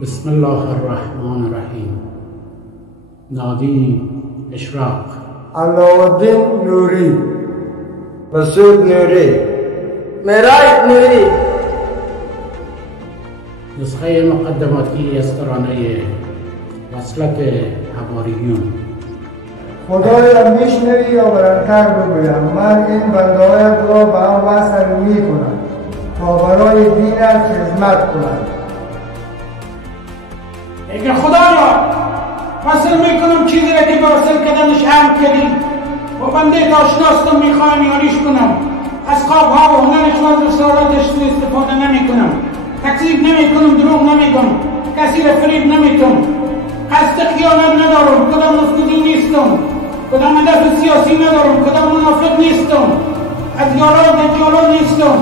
بسم الله الرحمن الرحیم. نادی اشراق، علاءالدین نوری، مسعود نوری، معراج نوری. نسخه مقدماتی از ترانه وصلت حواریون. خدایا میشنوی یا بلندتر بگویم، من این بنده‌هایت را به هم وصل میکنم تا برای دینت خدمت کنم. اگه خدایا وصل میکنم چیزی را که به وصل کردنش امر کردی و بنده آشناستم میخواهم یاریش کنم. از خوابها و هنرش و از رسالتش سوء استفاده نمیکنم. تکذیب نمیکنم، دروغ نمیگم، کسی را فریب نمیتم، قصد خیانت ندارم، کدام مفقودی نیستم، کدام هدف سیاسی ندارم، کدام منافق نیستم، از یاران دجالان نیستم،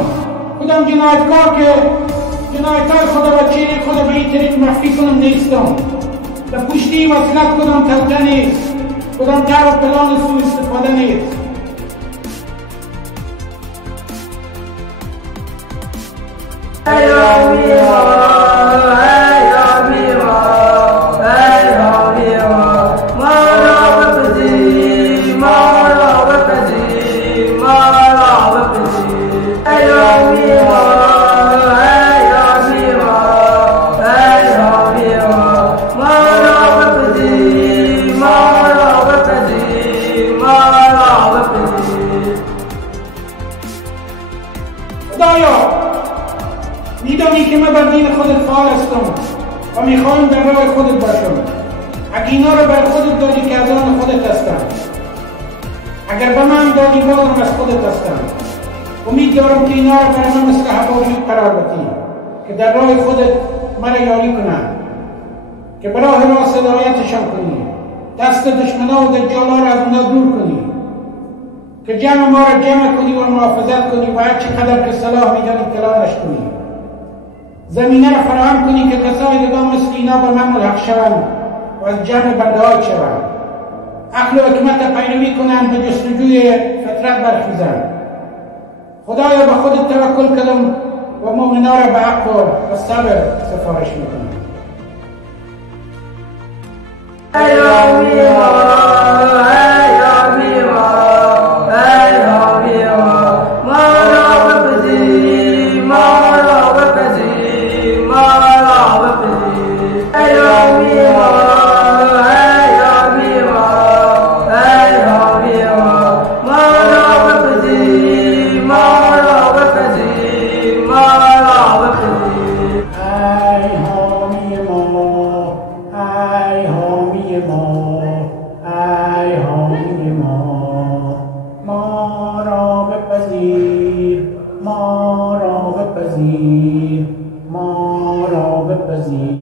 کدام جنایتکار که جنایت‌های خود و چهره خود به این طریق مخفی کنم نیستم. به پشتی وصلت کدام توته نیست، کدام در و پلان سوء استفاده نیست. خدایا میدانی که من بر دین خودت فعال هستم و میخواهم در راه خودت باشم. اگر اینا را بر خودت دادی که از آن خودت هستم، اگر به من دادی بازم از خودت هستم. امید دارم که اینا را بر من مثل حواریون قرار بدی که در راه خودت مرا یاری کنند، که به راه راست هدایتشان کنی، دست دشمنا و دجالا را از اونا دور کنی، که جمع ما را جمع کنی و محافظت کنی و هر چقدر که صلاح میدانی کلانش کنی. زمینه را فراهم کنی که کسای دیگر مثل اینا به من ملحق شوند و از جمع بنده‌های شوند. عقل و حکمت پیروی کنند، به جستجوی فطرت برخیزند. خدایا به خودت توکل کردم و مؤمنا را به حق و صبر سفارش میکنم. ما را بپذیر